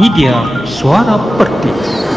Media Suara Pertis.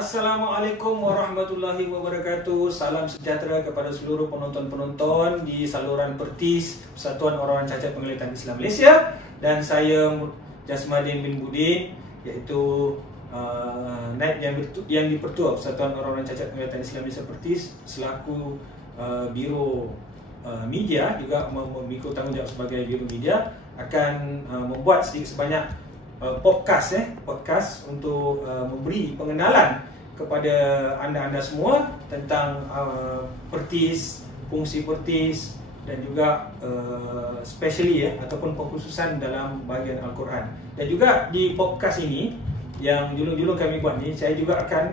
Assalamualaikum warahmatullahi wabarakatuh. Salam sejahtera kepada seluruh penonton-penonton di saluran Pertis Persatuan Orang-Orang Cacat Penglihatan Islam Malaysia. Dan saya Jasmadin bin Budin, iaitu naib yang dipertua Persatuan Orang-Orang Cacat Penglihatan Islam Malaysia Pertis, selaku Biro Media, juga memikul tanggungjawab sebagai Biro Media, akan membuat sedikit sebanyak podcast untuk memberi pengenalan kepada anda-anda semua tentang Pertis, fungsi Pertis, dan juga specially ataupun pengkhususan dalam bahagian Al-Quran. Dan juga di podcast ini yang julung-julung kami buat ni, saya juga akan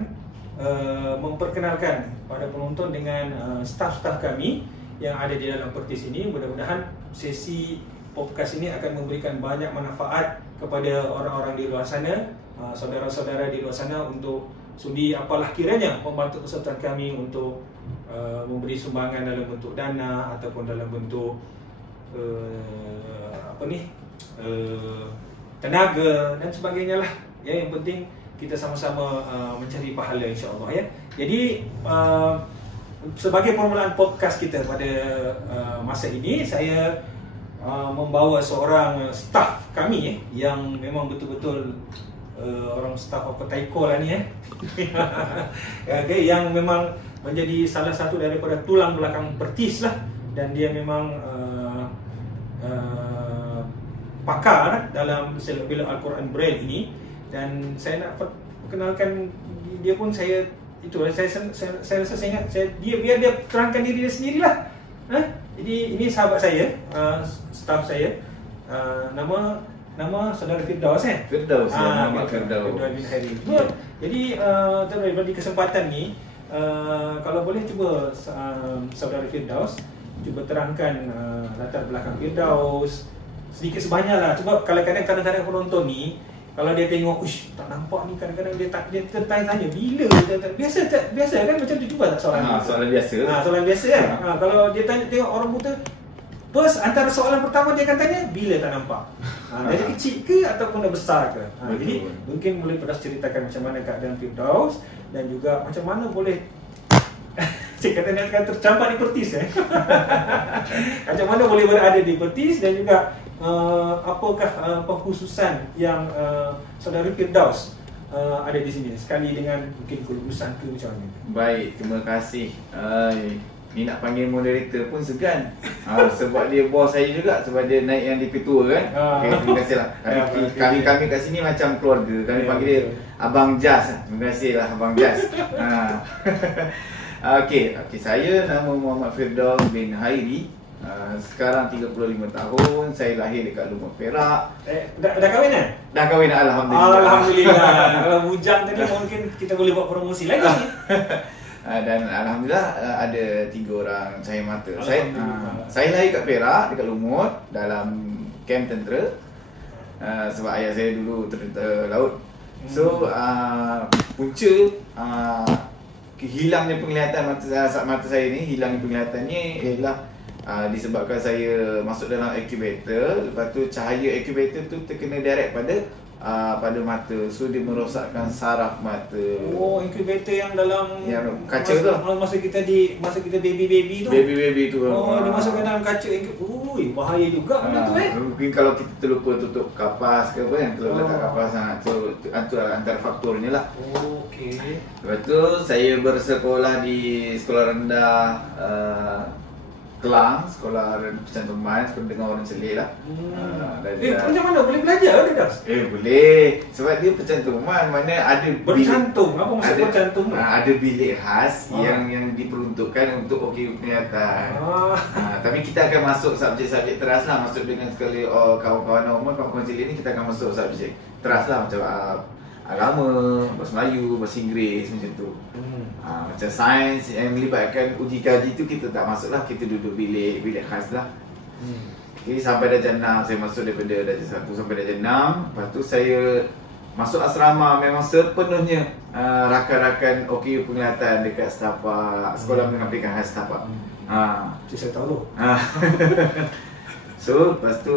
memperkenalkan pada penonton dengan staf-staf kami yang ada di dalam Pertis ini. Mudah-mudahan sesi podcast ini akan memberikan banyak manfaat kepada orang-orang di luar sana, saudara-saudara di luar sana, untuk sudi apalah kiranya membantu persatuan kami untuk memberi sumbangan dalam bentuk dana ataupun dalam bentuk tenaga dan sebagainya lah. Ya, yang penting kita sama-sama mencari pahala, insya-Allah ya. Jadi sebagai permulaan podcast kita pada masa ini, saya membawa seorang staf kami yang memang betul-betul orang staf apa taiko lah ni okay, yang memang menjadi salah satu daripada tulang belakang Pertis lah, dan dia memang pakar dalam selok-belok Al-Quran Braille ini. Dan saya nak perkenalkan dia pun, saya rasa saya ingat biar dia terangkan diri dia sendirilah. Jadi ini sahabat saya, staf saya, nama saudara Firdaus Firdaus, nama Firdaus bin Hari. Jadi di kesempatan ni, kalau boleh cuba saudara Firdaus cuba terangkan latar belakang Firdaus sedikit sebanyak lah. Cuba kalau kadang-kadang penonton ni, kalau dia tengok, uish, tak nampak ni, kadang-kadang dia tertanya bila biasa kan macam tu juga tak soalan? Soalan biasa. Soalan biasa kan. Kalau dia tengok orang buta, first antara soalan pertama dia akan tanya, bila tak nampak? Dari kecil ke ataupun dah besar ke? Jadi mungkin boleh Firdaus ceritakan macam mana keadaan Firdaus, dan juga macam mana boleh saya kata tercampak di Pertis macam mana boleh berada di Pertis, dan juga apakah pengkhususan yang saudara Firdaus ada di sini, sekali dengan mungkin kelulusan ke macam mana? Baik, terima kasih. Ni nak panggil moderator pun segan. Sebab dia bos saya juga, sebab dia naik yang DP tua kan. Okay, terima kasih lah. Kami kat sini macam keluarga. Kami panggil dia Abang Jas. Terima kasih lah Abang Jas. Okey, saya nama Muhammad Firdaus bin Hairi. Sekarang 35 tahun. Saya lahir dekat Lumut, Perak. Dah kahwin kan? Dah kahwin, Alhamdulillah. Alhamdulillah. Kalau bujang tadi mungkin kita boleh buat promosi lagi. Dan Alhamdulillah ada 3 orang cahaya mata. Saya lahir kat Perak, dekat Lumut, dalam kem tentera. Sebab ayah saya dulu tentera laut. So punca hilangnya penglihatan mata saya ni, hilangnya penglihatannya ialah disebabkan saya masuk dalam incubator. Lepas tu cahaya incubator tu terkena direct pada mata, so dia merosakkan saraf mata. Oh, incubator yang dalam kaca tu. Masa kita baby tu. Baby tu. Oh, dia masukkan dalam kaca. Ui, bahaya juga benda tu Mungkin kalau kita terlupa tutup kapas ke apa kan, kalau letak kapas tu antara faktornya lah. Oh, okey. Lepas tu saya bersekolah di sekolah rendah Kelang, sekolah percantuman, sekolah dengar orang celik lah. Macam mana boleh belajar Firdaus? Boleh. Sebab dia percantuman, mana ada bercantum. Apa maksud bercantum? Ada bilik khas yang diperuntukkan untuk okey penglihatan. Tapi kita akan masuk subjek-subjek teras lah. Masuk dengan sekali kawan-kawan normal, kawan-kawan celik ni, kita akan masuk subjek teras lah. Macam agama, bahasa Melayu, bahasa Inggeris, macam tu. Macam sains yang melibatkan uji kaji tu kita tak masuk lah, kita duduk bilik khas lah. Jadi sampai darjah 6 saya masuk daripada darjah 1 sampai darjah 6. Lepas tu saya masuk asrama memang sepenuhnya rakan-rakan OKU penglihatan dekat setapak Sekolah Menengah Pendidikan Khas Setapak. Saya tahu tu. So lepas tu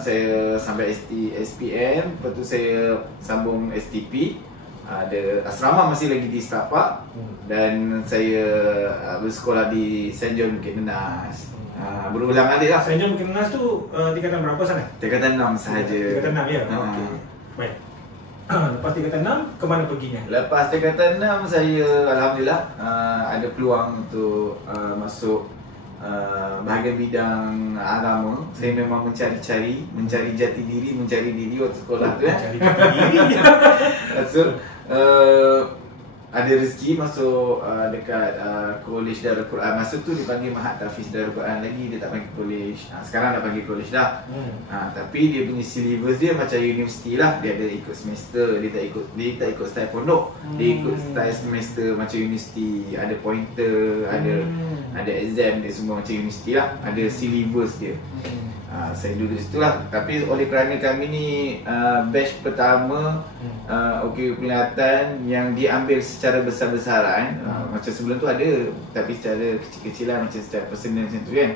saya sampai SPM, lepas tu saya sambung STP. Ada asrama masih lagi di Setapak dan saya bersekolah di St. John Bukit Nenas. Berulang alik lah. St. John Bukit Nenas tu tingkatan berapa sana? Tingkatan 6 sahaja. Tingkatan 6 ya? Okey. Baik. Lepas tingkatan 6, ke mana perginya? Lepas tingkatan 6 saya Alhamdulillah ada peluang untuk masuk bahagian bidang agama. Saya memang mencari jati diri, mencari diri waktu sekolah tu Mencari jati diri. So ada rezeki masuk dekat College Darul Quran. Masa tu dipanggil Mahat Tahfiz Darul Quran lagi, dia tak panggil college. Sekarang dah panggil college dah. Tapi dia punya syllabus dia macam universiti lah. Dia ada ikut semester, dia tak ikut style pondok. Dia ikut style semester macam universiti. Ada pointer, ada exam, dia semua macam universiti lah. Ada syllabus dia. Saya duduk situ lah. Tapi oleh kerana kami ni batch pertama OKU penglihatan yang diambil secara besar-besaran, macam sebelum tu ada tapi secara kecil-kecilan, macam secara personal macam tu kan.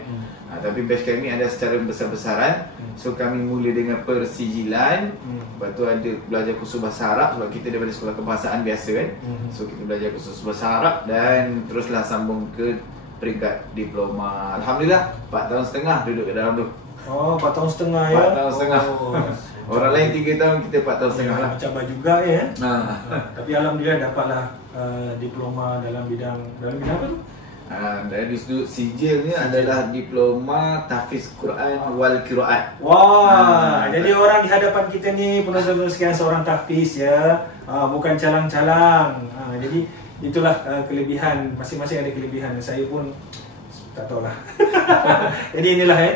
Tapi batch kami ada secara besar-besaran. So kami mula dengan persijilan. Lepas tu ada belajar kursus bahasa Arab sebab kita daripada sekolah kebahasaan biasa kan. So kita belajar kursus bahasa Arab dan teruslah sambung ke peringkat diploma. Alhamdulillah 4 tahun setengah duduk kat dalam tu. 4 tahun setengah ya? 4 tahun setengah. Orang lain 3 tahun, kita 4 tahun setengah lah. Mencabar juga ya? Tapi Alhamdulillah dapatlah diploma dalam bidang apa tu? Dari sudut sijilnya adalah diploma tahfiz Quran wal qiraat. Wah, jadi orang di hadapan kita ni penonton sekian seorang tahfiz ya. Bukan calang-calang. Jadi itulah kelebihan, masing-masing ada kelebihan. Saya pun tak tahulah. Jadi inilah ya.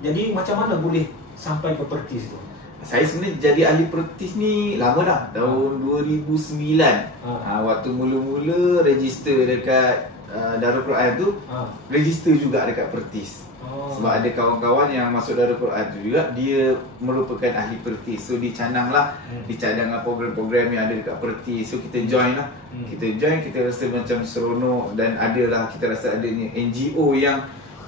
Jadi macam mana boleh sampai ke Pertis tu? Saya sebenarnya jadi ahli Pertis ni lama dah, tahun 2009. Waktu mula-mula register dekat Darul Quran tu, register juga dekat Pertis. Sebab ada kawan-kawan yang masuk Darul Quran tu juga, dia merupakan ahli Pertis. So dicadang lah, dicadang program-program yang ada dekat Pertis. So kita join lah. Kita rasa macam seronok dan adalah kita rasa adanya NGO yang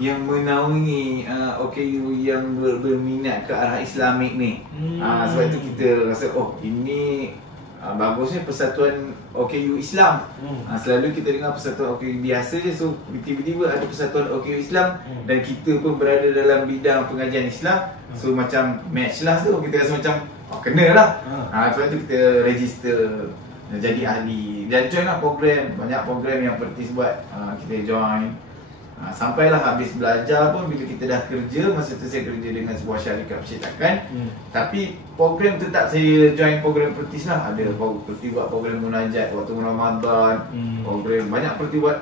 menaungi OKU yang berminat ke arah Islamik ni. Sebab itu kita rasa ini bagusnya persatuan OKU Islam. Selalu kita dengar persatuan OKU biasa je. So tiba-tiba ada persatuan OKU Islam dan kita pun berada dalam bidang pengajian Islam. So macam match lah tu. Kita rasa macam kena lah. Sebab itu kita register jadi ahli dan join lah program. Banyak program yang Pertis buat, kita join. Sampailah habis belajar pun, bila kita dah kerja, masa tu saya kerja dengan sebuah syarikat percetakan. Tapi program tetap saya join program Pertis lah. Ada Pertis buat program munajat waktu Ramadan. Program banyak Pertis buat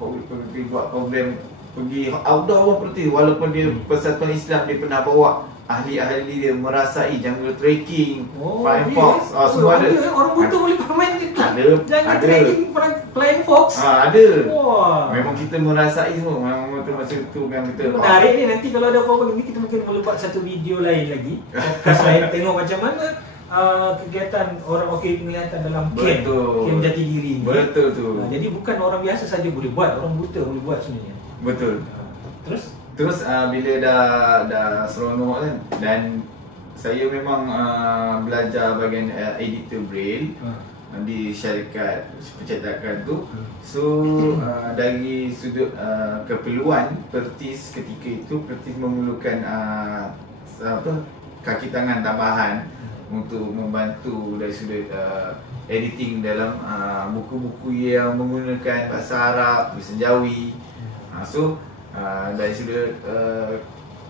program pergi outdoor pun Pertis. Walaupun dia persatuan Islam, dia pernah bawa ahli-ahli dia merasai jungle trekking, flying fox, semua ada. Orang buta boleh main gitu. Ada trekking, flying fox. Ada. Wah. Memang kita merasai semua. Memang tu masa tu kan kita. Menarik ni, nanti kalau ada apa-apa ni kita mungkin boleh buat satu video lain lagi. Podcast lain, tengok macam mana kegiatan orang OKU penglihatan dalam camp jati diri ni. Betul tu. Jadi bukan orang biasa saja boleh buat, orang buta boleh buat sebenarnya. Betul. Terus bila dah seronok kan, dan saya memang belajar bahagian editor braille di syarikat percetakan tu. So dari sudut keperluan Pertis ketika itu, Pertis memerlukan kaki tangan tambahan untuk membantu dari sudut editing dalam buku-buku yang menggunakan bahasa Arab, bahasa Jawi. So dari sudut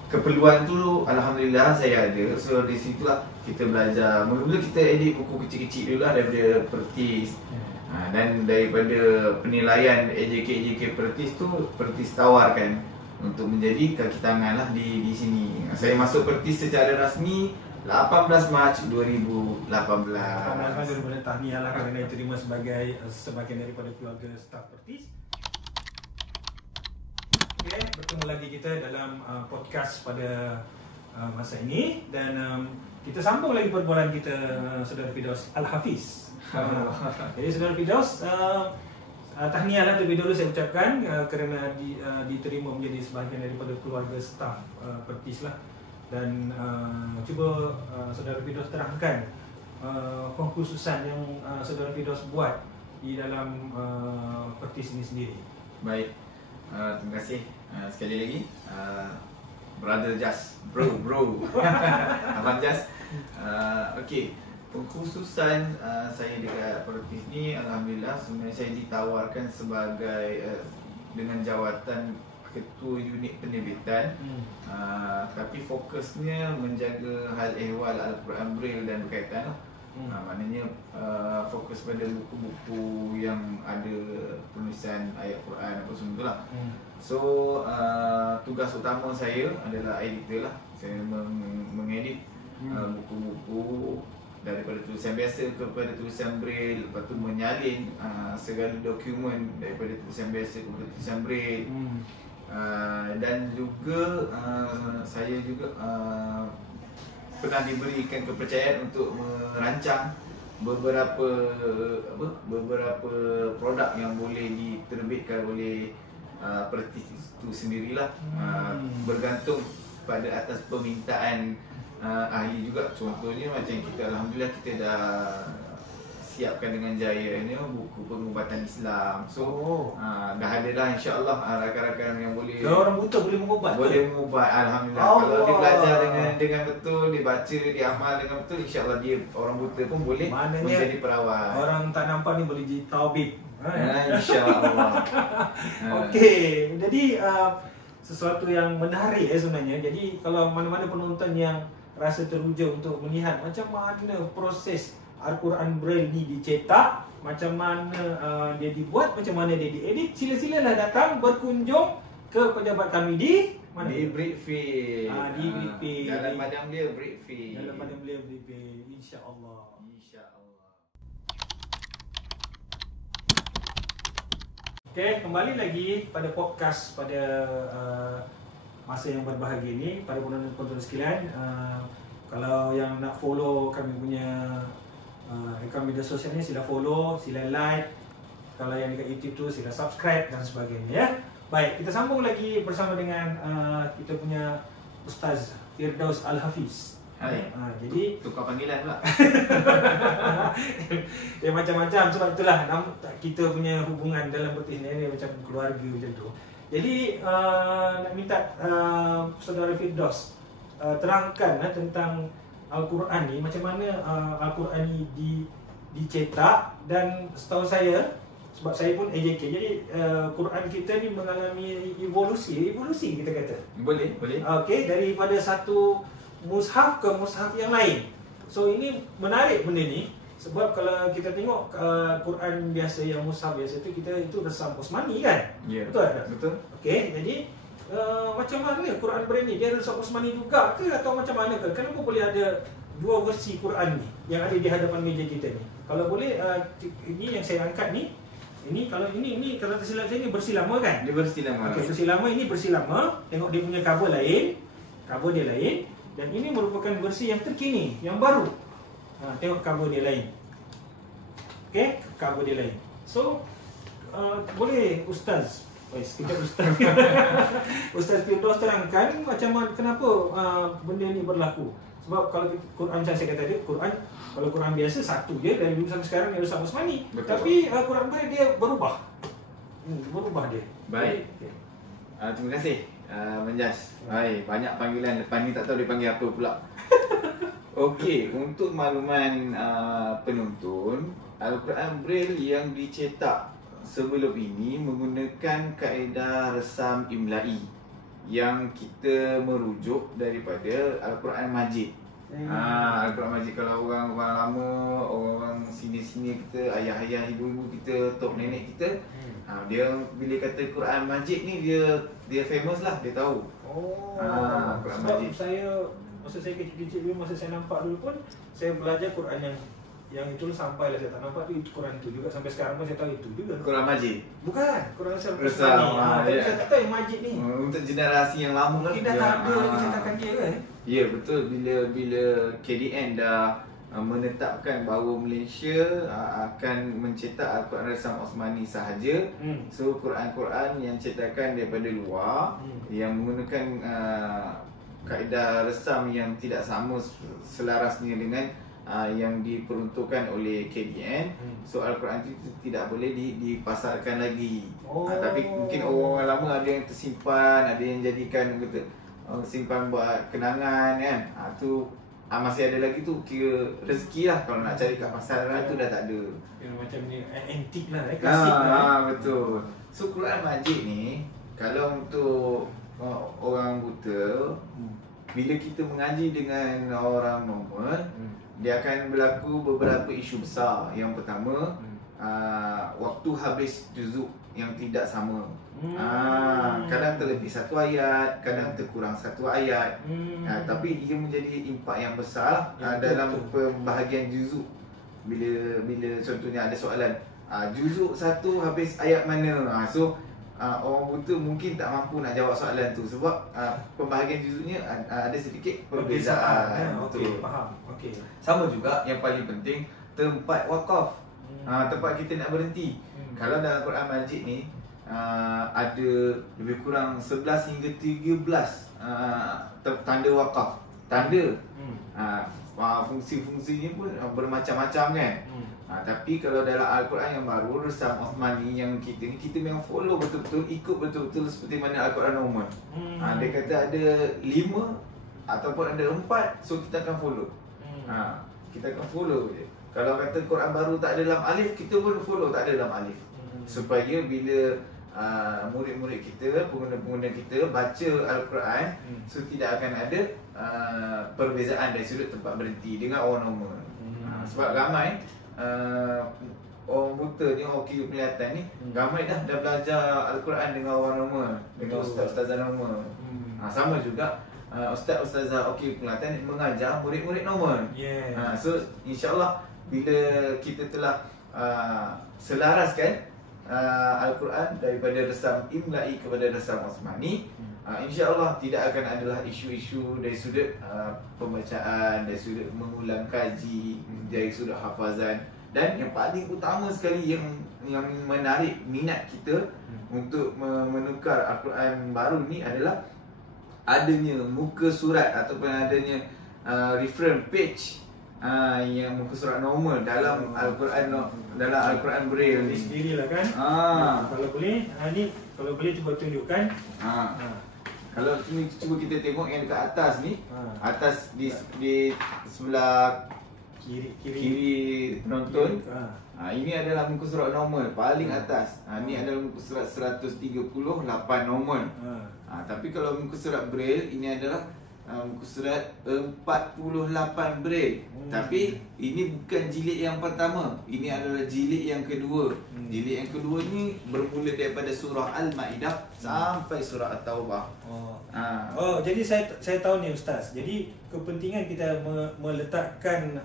keperluan tu alhamdulillah saya ada. So di situlah kita belajar. Mula-mula kita edit buku kecil-kecil dulu lah daripada Pertis. Dan daripada penilaian AJK Pertis tu, Pertis tawarkan untuk menjadi kaki tangan lah di sini. Saya masuk Pertis secara rasmi 18 Mac 2018. Daripada tahniah lah kerana diterima sebagai sebahagian daripada keluarga staf Pertis. Okay, bertemu lagi kita dalam podcast pada masa ini dan kita sambung lagi perbualan kita Saudara Firdaus Al-Hafiz. Jadi Saudara Firdaus, tahniah lah terlebih dahulu saya ucapkan kerana diterima menjadi sebahagian daripada keluarga staf Pertis lah. Dan cuba Saudara Firdaus terangkan pengkhususan yang Saudara Firdaus buat di dalam Pertis ini sendiri. Baik, terima kasih sekali lagi Brother Jas, bro Abang Jas. Okey, pengkhususan saya dekat Pertis ni, alhamdulillah sebenarnya saya ditawarkan sebagai dengan jawatan Ketua Unit Penerbitan, tapi fokusnya menjaga hal ehwal Al-Quran Braille dan berkaitan lah. Maknanya fokus pada buku-buku yang ada penulisan ayat Quran apa semua tu lah. So tugas utama saya adalah editor lah. Saya mengedit buku-buku daripada tulisan biasa kepada tulisan Braille, lepas tu menyalin segala dokumen daripada tulisan biasa kepada tulisan Braille. Dan juga saya juga pernah diberikan kepercayaan untuk merancang beberapa produk yang boleh diterbitkan oleh Pertis itu sendirilah. Bergantung pada atas permintaan ahli juga. Contohnya macam kita, alhamdulillah kita dah siapkan dengan jaya ni buku pengubatan Islam. So dah ada dah insya-Allah rakan-rakan yang boleh. Kalau orang buta boleh mengubat. Boleh mengubat, alhamdulillah. Kalau dia belajar dengan betul, dia baca, dia amal dengan betul, insya-Allah dia orang buta pun boleh menjadi perawat. Orang tak nampak ni boleh jadi tabib. Insya-Allah. Okey, jadi sesuatu yang menarik sebenarnya. Jadi kalau mana-mana penonton yang rasa teruja untuk melihat macam mana proses Al-Quran Braille ni dicetak, macam mana dia dibuat, macam mana dia diedit, sila-silalah datang berkunjung ke pejabat kami di mana? Di Brickfield. Di Brickfield. Dalam Padang Belia Brickfield. Dalam Padang Belia Brickfield, insya-Allah. Okey, kembali lagi pada podcast pada masa yang berbahagia ini. Pada penonton sekalian, kalau yang nak follow kami punya akaun media sosial ni, sila follow, sila like. Kalau yang dekat YouTube tu sila subscribe dan sebagainya ya. Baik, kita sambung lagi bersama dengan kita punya Ustaz Firdaus Al-Hafiz. Hai. Jadi tukar panggilan pula. dia macam-macam, sebab itulah kita punya hubungan dalam Pertis ni macam keluarga macam tu. Jadi nak minta Saudara Firdaus terangkan tentang Al-Quran ni, macam mana Al-Quran ni dicetak. Dan setahu saya, sebab saya pun AJK, jadi Quran kita ni mengalami evolusi kita kata. Boleh. Okey, daripada satu mushaf ke mushaf yang lain. So ini menarik benda ni, sebab kalau kita tengok Quran biasa yang mushaf biasa tu, kita itu resam Osmani kan? Yeah. Betul tak? Betul. Okey, jadi macam mana Quran Braille ni? Dia resam Osmani juga ke atau macam mana ke? Kenapa boleh ada dua versi Quran ni yang ada di hadapan meja kita ni? Kalau boleh, ini yang saya angkat ni. Ini kalau ini kalau tersilap saya ni versi lama kan? Dia versi lama. Okey, versi lama, ini versi lama. Tengok dia punya cover lain. Cover dia lain. Dan ini merupakan versi yang terkini, yang baru. Tengok cover dia lain. Okey, cover dia lain. So, boleh Ustaz, sekejap Ustaz. Ustaz Firdaus terangkan macam mana, kenapa benda ni berlaku. Sebab kalau Quran macam saya kata tadi, kalau Quran biasa satu je dari dulu sampai sekarang dia Ustaz Osmani. Tapi Quran Braille dia berubah. Berubah dia. Baik. Okay. Terima kasih Menjas. Banyak panggilan, depan ni tak tahu dia panggil apa pula. Okey, untuk makluman penonton, Al-Quran Braille yang dicetak sebelum ini menggunakan kaedah resam imla'i yang kita merujuk daripada Al-Quran Majid. Al-Quran Majid, kalau orang lama, orang sini-sini kita, ayah-ayah, ibu-ibu kita, tok nenek kita, dia bila kata Quran Majid ni dia famous lah, dia tahu. Quran Majid. Saya Masa saya kecil-kecil dulu, masa saya nampak dulu pun, saya belajar Quran yang itu sampailah saya tak nampak itu Quran itu juga sampai sekarang pun saya tahu itu juga. Quran Majid. Bukan, Quran Resam, tapi ya. saya tak tahu yang Majid ni. Untuk generasi yang lama lah. Mungkin dah tak ada lagi cetakan dia kan? Ya betul, bila KDN dah menetapkan bahawa Malaysia akan mencetak Al-Quran Resam Osmani sahaja. So Quran-Quran yang cetakan daripada luar yang menggunakan kaedah resam yang tidak sama selarasnya dengan yang diperuntukkan oleh KDN. So Al-Quran itu tidak boleh dipasarkan lagi. Tapi mungkin orang lama ada yang tersimpan, ada yang jadikan kata simpan buat kenangan kan. Tu masih ada lagi tu, kira rezeki lah. Kalau nak cari kat pasaran tu dah tak ada. Macam ni antik lah, klasik lah. Betul. So Quran Majid ni kalau untuk orang buta, bila kita mengaji dengan orang normal, dia akan berlaku beberapa isu besar. Yang pertama, waktu habis juzuk yang tidak sama. Kadang terlebih satu ayat, kadang terkurang satu ayat. Tapi ia menjadi impak yang besar dalam pembahagian juzuk. Bila contohnya ada soalan, juzuk satu habis ayat mana? So orang buta mungkin tak mampu nak jawab soalan tu sebab pembahagian juzuknya ada sedikit perbezaan. Okey, faham. Okey. Sama juga yang paling penting, tempat wakaf. Tempat kita nak berhenti. Kalau dalam Quran Majid ni ada lebih kurang 11 hingga 13 tanda wakaf. Tanda fungsi-fungsinya pun bermacam-macam kan. Tapi kalau dalam Al-Quran yang baru, Resam Osmani yang kita memang follow betul-betul, ikut betul-betul seperti mana Al-Quran normal. Dia kata ada 5 ataupun ada 4, so kita akan follow. Kita akan follow je. Kalau kata Quran baru tak ada dalam alif, kita pun follow tak ada dalam alif. Supaya bila murid-murid kita, pengguna-pengguna kita baca Al-Quran, so tidak akan ada perbezaan dari sudut tempat berhenti dengan orang normal. Sebab ramai orang buta ni, orang kiri penglihatan ni, ramai dah belajar Al-Quran dengan orang normal, dengan ustaz-ustazah normal. Sama juga ustaz-ustazah okey penglihatan mengajar murid-murid normal. So insya-Allah bila kita telah selaraskan Al-Quran daripada resam imla'i kepada resam Osmani, insya-Allah tidak akan adalah isu-isu dari sudut pembacaan, dari sudut mengulang kaji, dari sudut hafazan. Dan yang paling utama sekali yang menarik minat kita untuk menukar Al-Quran baru ni adalah adanya muka surat ataupun adanya reference page yang muka surat normal dalam Al-Quran, dalam Al-Quran Braille ni sendirilah kan. Kalau boleh ni kalau boleh cuba tunjukkan. Kalau cuba kita tengok yang dekat atas ni, atas di sebelah kiri penonton. Ini adalah muka surat normal paling atas. Ini adalah muka surat 138 normal. Tapi kalau muka surat Braille, ini adalah muka surat 48 Braille. Tapi ini bukan jilid yang pertama, ini adalah jilid yang kedua. Jilid yang kedua ni bermula daripada surah Al-Ma'idah sampai surah At-Taubah. Jadi saya tahu ni Ustaz. Jadi kepentingan kita meletakkan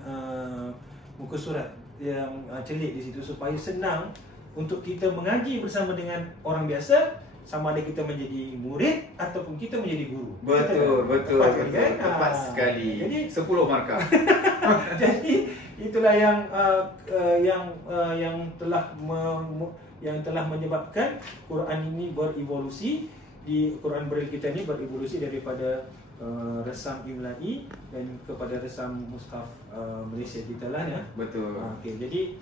muka surat yang celik di situ supaya senang untuk kita mengaji bersama dengan orang biasa, sama ada kita menjadi murid ataupun kita menjadi guru. Betul. Tepat sekali. Jadi 10 markah. Jadi itulah yang telah menyebabkan Quran ini berevolusi. Di Quran Braille kita ni berevolusi daripada resam imla'i dan kepada resam mushaf Malaysia kita lah ya. Betul. Okey, jadi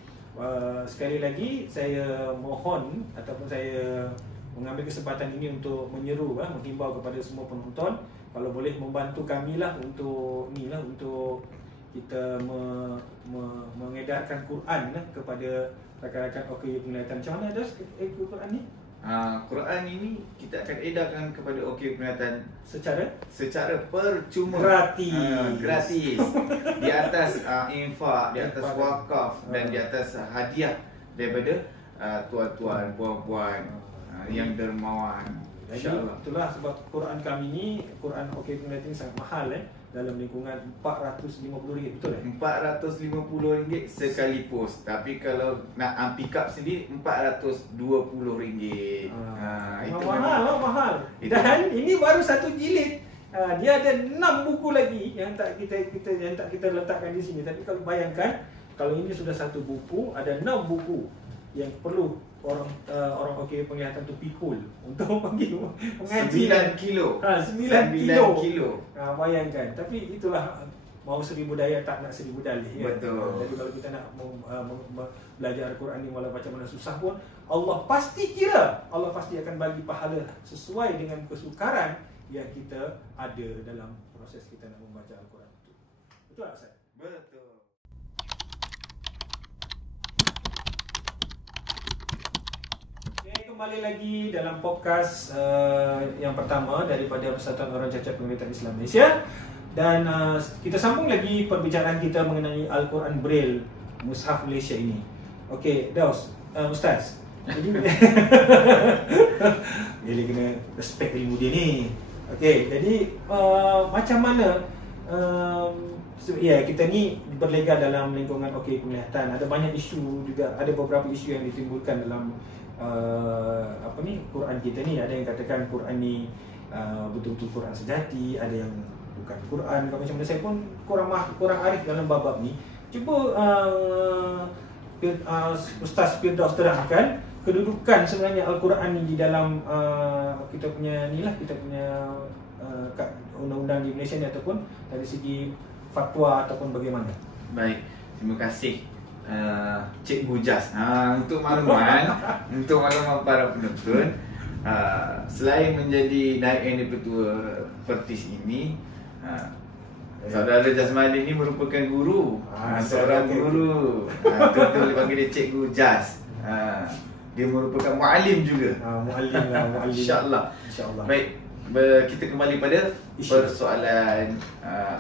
sekali lagi saya mohon ataupun saya mengambil kesempatan ini untuk menyeru, menghimbau kepada semua penonton, kalau boleh membantu kami lah untuk untuk kita mengedarkan Quran kepada rakan-rakan okey penglihatan. Macam mana dah Quran ni? Quran ini kita akan edarkan kepada okey penglihatan secara percuma, gratis. Di atas infak, di atas wakaf dan di atas hadiah daripada tuan-tuan, puan-puan yang dermawan. Jadi InsyaAllah. itulah sebab Quran kami ni, Quran OK Penglihatan ni sangat mahal dalam lingkungan RM450, betul RM450 sekali post. Tapi kalau nak pick up sendiri RM420. Itu mahal, mahal. Itu. Dan ini baru satu jilid. Dia ada 6 buku lagi yang tak kita letakkan di sini. Tapi kalau bayangkan, kalau ini sudah satu buku, ada 6 buku yang perlu orang OK Penglihatan tu pikul untuk pergi mengaji. 9 kilo. 9 kilo. Bayangkan. Tapi itulah, mau 1000 daya tak nak 1000 dalih. Betul. Jadi kalau kita nak belajar Al-Quran ni walau macam mana susah pun, Allah pasti akan bagi pahala sesuai dengan kesukaran yang kita ada dalam proses kita nak membaca Al-Quran itu. Betul tak, Ustaz? Betul. Kembali lagi dalam podcast yang pertama daripada Persatuan Orang Cacat Penglihatan Islam Malaysia. Dan kita sambung lagi perbicaraan kita mengenai Al-Quran Braille Mushaf Malaysia ini. Okey, Daus, Ustaz. Jadi dia kena respect ilmu dia ni. Okey, jadi macam mana kita ni berlega dalam lingkungan OK Penglihatan. Ada banyak isu juga, ada beberapa isu yang ditimbulkan dalam Quran kita ni. Ada yang katakan Quran ni betul-betul Quran sejati, ada yang bukan Quran. Kalau macam mana, saya pun kurang arif dalam bab ni. Cuba Ustaz Firdaus terangkan kedudukan sebenarnya Al-Quran ni di dalam kita punya undang-undang di Malaysia ni, ataupun dari segi fatwa ataupun bagaimana. Baik, terima kasih Cikgu Jas. Untuk makluman para penonton, selain menjadi naib yang dipertua Pertis ini, Saudara Jasmadi ini merupakan guru, seorang guru. Itu boleh panggil dia Cikgu Jas. Dia merupakan muallim juga. Muallim. InsyaAllah. Baik, kita kembali pada persoalan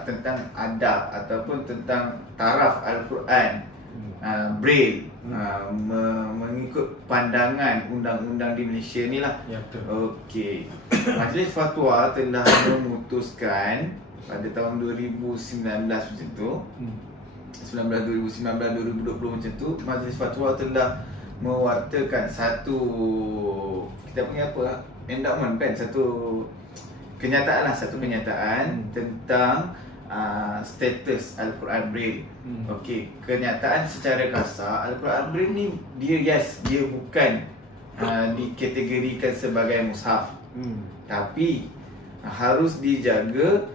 tentang adab ataupun tentang taraf Al-Quran Braille, mengikut pandangan undang-undang di Malaysia ni lah. Ya, betul. Okey. Majlis Fatwa telah memutuskan pada tahun 2019 macam tu, 2019 2020 macam tu, Majlis Fatwa telah mewartakan satu, kita punya apa, endowment kan, satu kenyataan tentang status Al-Quran Braille. Okey, kenyataan secara kasar, Al-Quran Braille ni dia bukan dikategorikan sebagai mushaf. Tapi harus dijaga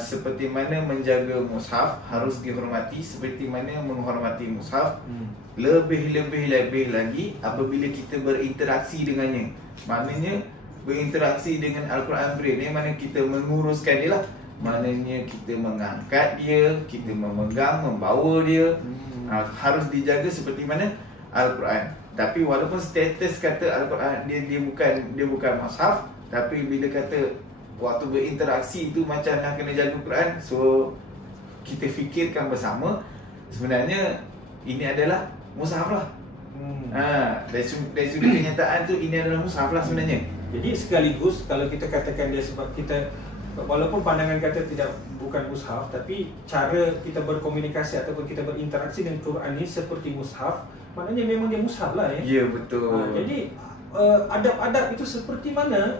seperti mana menjaga mushaf, harus dihormati seperti mana menghormati mushaf. Lebih lagi apabila kita berinteraksi dengannya. Maknanya berinteraksi dengan Al-Quran Braille ni, mana kita menguruskan dia lah. Maknanya kita mengangkat dia, kita memegang, membawa dia. Harus dijaga seperti mana Al-Quran. Tapi walaupun status kata Al-Quran dia bukan mushaf, tapi bila kata waktu berinteraksi itu macam nak kena jaga Quran, so kita fikirkan bersama, sebenarnya ini adalah mushaf lah. Dari sudut kenyataan tu, ini adalah mushaf lah sebenarnya. Jadi sekaligus kalau kita katakan dia, sebab kita walaupun pandangan kata bukan mushaf, tapi cara kita berkomunikasi ataupun kita berinteraksi dengan Quran ni seperti mushaf, maknanya memang dia mushaf lah ya. Ya, betul. Jadi adab-adab itu seperti mana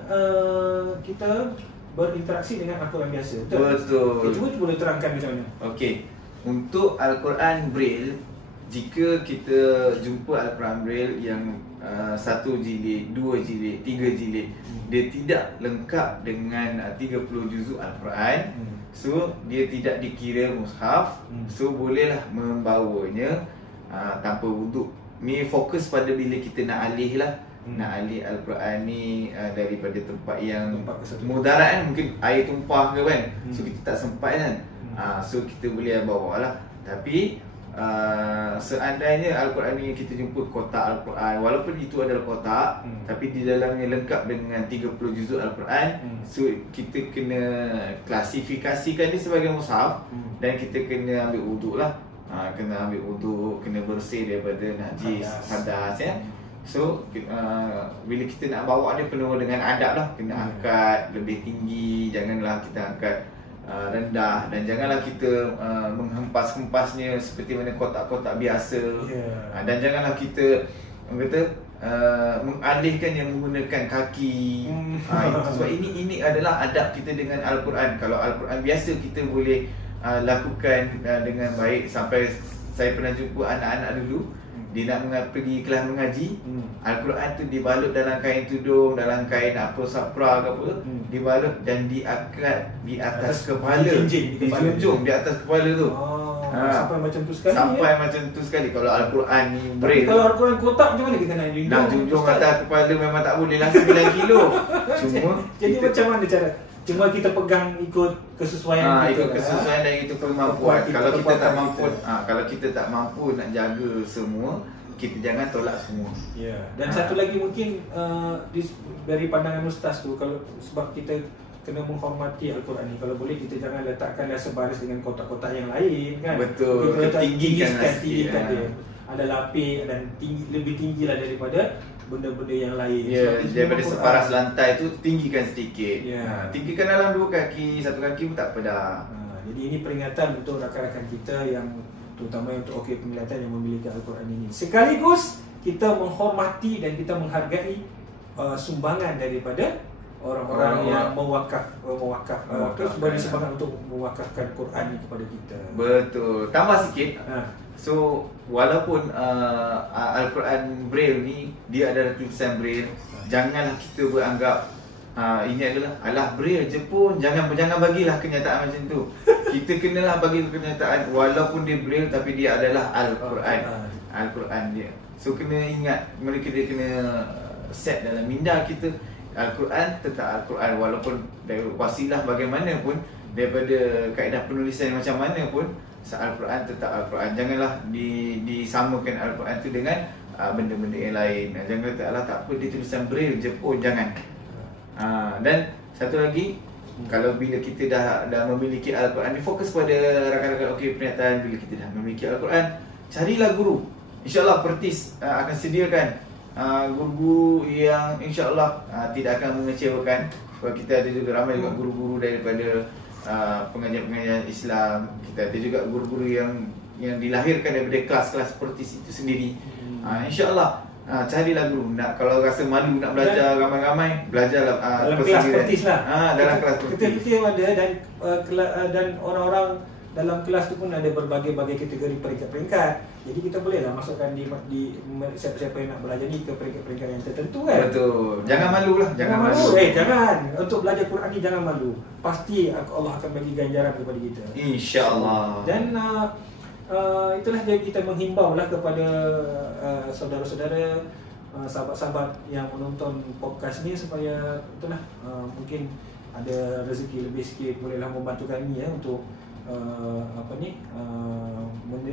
kita berinteraksi dengan Al-Quran biasa. Betul. Cuba boleh terangkan macam mana? Okey. Untuk Al-Quran Braille, jika kita jumpa Al-Quran Braille yang 1 jilid, 2 jilid, 3 jilid, dia tidak lengkap dengan 30 juzuk Al-Quran, so dia tidak dikira mushaf. So bolehlah membawanya tanpa wuduk. Ni fokus pada bila kita nak alih lah, nak alih Al-Quran ni daripada tempat yang mudarat kan, mungkin air tumpah ke kan, so kita tak sempat kan, so kita boleh bawa lah. Tapi seandainya Al-Quran ni kita jumpa kotak Al-Quran, walaupun itu adalah kotak, tapi di dalamnya lengkap dengan 30 juzuk Al-Quran, so kita kena klasifikasikan dia sebagai mushaf, dan kita kena ambil wuduk lah. Kena ambil wuduk, kena bersih daripada najis, hadas ya. So bila kita nak bawa dia penuh dengan adab lah. Kena angkat lebih tinggi, janganlah kita angkat rendah, dan janganlah kita menghempas-hempasnya seperti mana kotak-kotak biasa. Dan janganlah kita mengalihkan yang menggunakan kaki. Sebab ini adalah adab kita dengan Al-Quran. Kalau Al-Quran biasa kita boleh lakukan dengan baik. Sampai saya pernah jumpa anak-anak dulu, dia nak pergi kelas mengaji, Al-Quran tu dibalut dalam kain tudung, dalam kain apa sapra ke apa, dibalut dan diangkat di atas kepala, dijunjung di atas kepala tu. Sampai macam tu sekali. Macam tu sekali. Kalau Al-Quran ni Tapi kalau Al-Quran kotak macam mana kita nak junjung? Nak junjung atas kepala memang tak boleh lah, 9 kilo. Jadi macam mana cara? Cuma kita pegang ikut kesesuaian kita. Ikut kesesuaian dan ikut kemampuan. Kalau kita tak mampu, kalau kita tak mampu nak jaga semua, kita jangan tolak semua. Dan satu lagi mungkin dari pandangan ustaz tu, kalau sebab kita kena menghormati Al-Quran ni, kalau boleh kita jangan letakkanlah sebaris dengan kotak-kotak yang lain kan. Betul. Kita tinggikan dia. Ada lapis dan lebih tinggi lah daripada benda-benda yang lain. Daripada separas lantai tu tinggikan sedikit. Tinggikan dalam 2 kaki, 1 kaki pun tak apa dah. Jadi ini peringatan untuk rakan-rakan kita yang terutama untuk OK Penglihatan yang memiliki Al-Quran ini. Sekaligus kita menghormati dan kita menghargai sumbangan daripada orang-orang yang mewakaf sebagai sumbangan untuk mewakafkan Quran ini kepada kita. Betul. Tambah sikit. So walaupun Al-Quran Braille ni dia adalah tulisan Braille, janganlah kita beranggap ini adalah Braille je pun, jangan bagilah kenyataan macam tu. Kita kenalah bagi kenyataan walaupun dia Braille tapi dia adalah Al-Quran. Al-Quran dia. So kena ingat, mereka dia kena set dalam minda kita, Al-Quran tetap Al-Quran, walaupun dari wasilah bagaimanapun, daripada kaedah penulisan macam mana pun, Al-Quran tetap Al-Quran. Janganlah disamakan Al-Quran tu dengan benda-benda yang lain. Jangan kata Allah tak apa, dia tulisan Braille je pun, jangan. Dan satu lagi, kalau bila kita dah memiliki Al-Quran, fokus pada rakan-rakan OK Penglihatan. Bila kita dah memiliki Al-Quran, carilah guru. InsyaAllah Pertis akan sediakan guru-guru yang insyaAllah tidak akan mengecewakan. Sebab kita ada juga ramai juga guru-guru daripada pengajian-pengajian Islam. Kita ada juga guru-guru yang dilahirkan daripada kelas-kelas Pertis itu sendiri. InsyaAllah carilah guru. Kalau rasa malu nak belajar ramai-ramai, belajarlah dalam kelas Pertis lah. Dalam kelas Pertis. Kita ada dan orang-orang dalam kelas tu pun ada berbagai-bagai kategori peringkat-peringkat. Jadi kita bolehlah masukkan di siapa-siapa yang nak belajar ni ke peringkat-peringkat yang tertentu kan. Betul. Jangan malu lah. Jangan malu. Jangan. Untuk belajar Quran ni jangan malu. Pasti Allah akan bagi ganjaran kepada kita. InsyaAllah. Dan itulah jadi kita menghimbau lah kepada saudara-saudara, sahabat-sahabat yang menonton podcast ni supaya itulah mungkin ada rezeki lebih sikit, bolehlah membantu kami untuk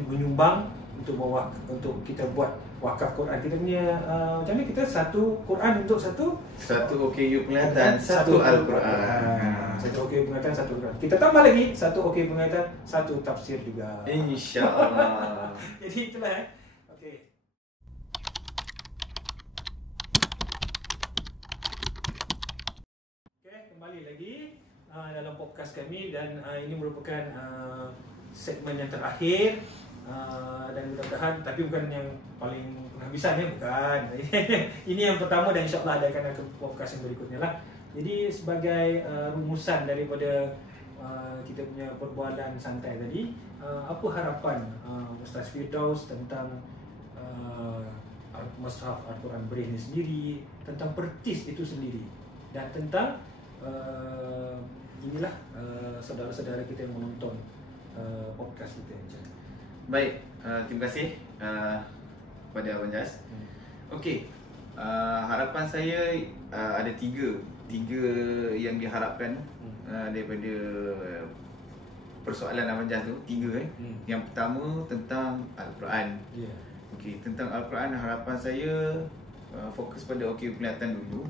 menyumbang untuk kita buat wakaf Quran. Kita punya macam ni, kita satu Quran untuk satu OKU Penglihatan, satu Al-Quran. Satu OK Penglihatan, satu Quran. Kita tambah lagi satu OK Penglihatan, satu tafsir juga. InsyaAllah. Jadi itulah okey. Kembali lagi dalam podcast kami, dan ini merupakan segmen yang terakhir, dan mudah-mudahan, tapi bukan yang paling penghabisan ya, bukan. Ini yang pertama dan insyaAllah akan podcast yang berikutnya lah. Jadi sebagai rumusan daripada kita punya perbualan santai tadi, apa harapan Ustaz Firdaus tentang Mushaf Al-Quran Braille ini sendiri, tentang Pertis itu sendiri, dan tentang inilah saudara-saudara kita yang menonton podcast kita. Baik, terima kasih kepada Abang Jas. Okey, harapan saya ada tiga yang diharapkan daripada persoalan Abang Jas tu. Tiga Yang pertama tentang Al-Quran. Okey, tentang Al-Quran, harapan saya fokus pada OK Penglihatan dulu.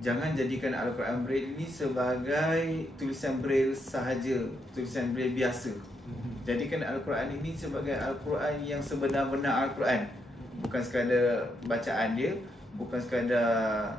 Jangan jadikan Al-Quran Braille ini sebagai tulisan Braille sahaja, tulisan Braille biasa. Jadikan Al-Quran ini sebagai Al-Quran yang sebenar-benar Al-Quran. bukan sekadar bacaan dia, bukan sekadar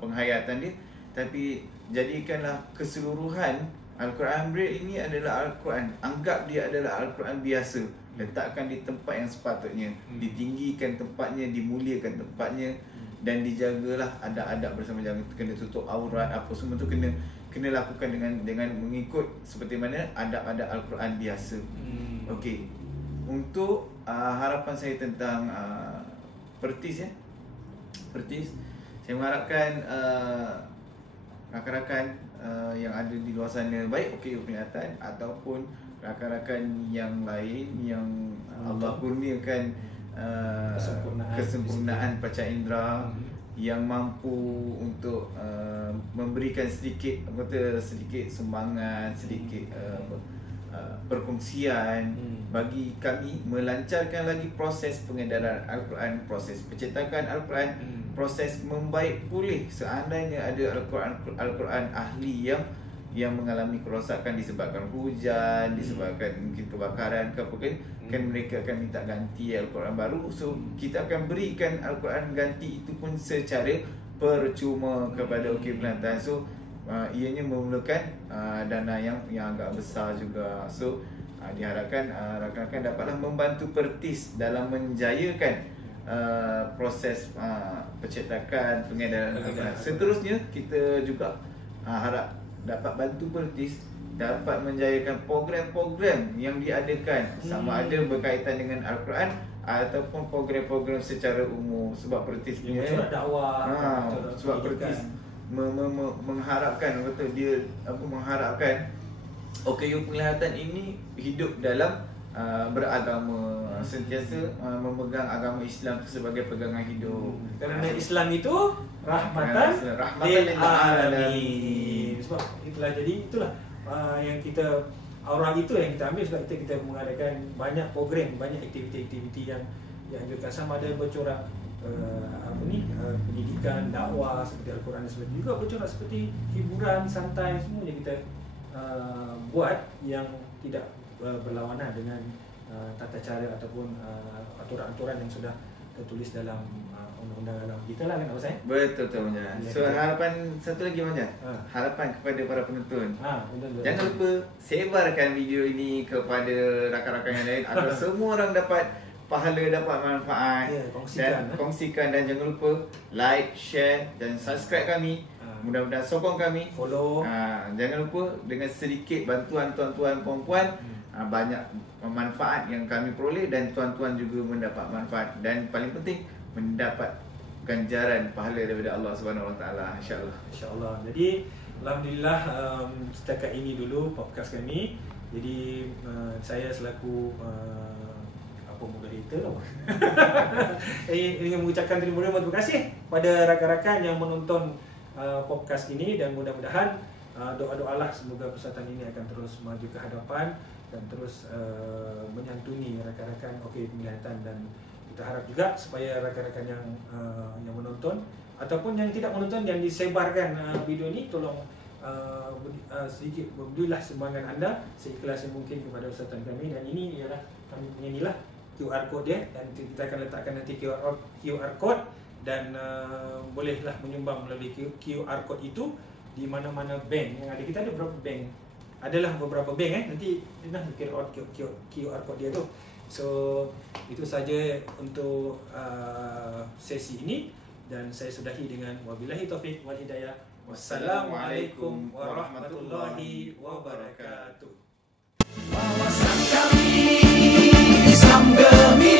penghayatan dia, tapi jadikanlah keseluruhan Al-Quran Braille ini adalah Al-Quran. Anggap dia adalah Al-Quran biasa. Letakkan di tempat yang sepatutnya, ditinggikan tempatnya, dimuliakan tempatnya, dan dijagalah adab-adab bersama. Jangan kena tutup aurat, apa semua tu kena lakukan dengan mengikut seperti mana adab-adab Al-Quran biasa. Okey. Untuk harapan saya tentang Pertis ya. Pertis, saya mengharapkan rakan-rakan yang ada di luar sana, baik OKU Penglihatan ataupun rakan-rakan yang lain yang Allah kurniakan kesempurnaan panca indera, yang mampu untuk memberikan sedikit sumbangan, sedikit perkongsian bagi kami melancarkan lagi proses pengedaran Al-Quran, proses pencetakan Al-Quran, proses membaik pulih seandainya ada Al-Quran ahli yang mengalami kerosakan disebabkan hujan, disebabkan mungkin kebakaran ke apa kan mereka akan minta ganti Al-Quran baru. So kita akan berikan Al-Quran ganti itu pun secara percuma kepada OKU Penglihatan. So ianya memerlukan dana yang agak besar juga. So diharapkan rakan-rakan dapatlah membantu Pertis dalam menjayakan proses pencetakan, pengedaran Al-Quran. Seterusnya kita juga harap dapat bantu Pertis dapat menjayakan program-program yang diadakan, sama ada berkaitan dengan Al-Quran ataupun program-program secara umum. Sebab Pertis punya dakwah, sebab Pertis mengharapkan mengharapkan OKU Penglihatan ini hidup dalam beragama, sentiasa memegang agama Islam sebagai pegangan hidup. Kerana Islam itu rahmatan lil alamin. Sebab itulah yang kita aura itu yang kita ambil. Sebab kita mengadakan banyak program, banyak aktiviti-aktiviti yang dianjurkan, sama ada bercorak pendidikan, dakwah seperti Al-Quran, seperti juga bercorak seperti hiburan santai, semua yang kita buat yang tidak berlawanan dengan tata cara ataupun aturan-aturan yang sudah tertulis dalam undang-undang agama kita lah, kan apa saya? Betul Manjan. So harapan satu lagi Manjan, harapan kepada para penonton, jangan lupa sebarkan video ini kepada rakan-rakan yang lain agar semua orang dapat pahala, dapat manfaat. Kongsikan dan jangan lupa like, share dan subscribe kami. Mudah-mudahan sokong kami, follow. Jangan lupa dengan sedikit bantuan tuan-tuan puan-puan, banyak manfaat yang kami peroleh dan tuan-tuan juga mendapat manfaat, dan paling penting mendapat ganjaran pahala daripada Allah Subhanahu Wa Taala, insya-Allah. Jadi alhamdulillah, setakat ini dulu podcast kami. Jadi saya selaku moderator ingin mengucapkan terima kasih pada rakan-rakan yang menonton podcast ini, dan mudah-mudahan doa-doalah semoga persatuan ini akan terus maju ke hadapan dan terus menyantuni rakan-rakan OKU Penglihatan. Dan kita harap juga supaya rakan-rakan yang menonton ataupun yang tidak menonton, yang disebarkan video ini, tolong sedikit berilah sumbangan anda seikhlas yang mungkin kepada persatuan kami. Dan ini ialah kami punya inilah QR code dia, dan kita akan letakkan nanti QR code, dan bolehlah menyumbang melalui QR code itu di mana-mana bank yang ada. Kita ada beberapa bank, adalah beberapa bank nanti QR code dia tu. So itu saja untuk sesi ini, dan saya sudahi dengan wabillahi taufik wal hidayah. Wassalamualaikum warahmatullahi wabarakatuh. Wawasan kami Islam Gemi.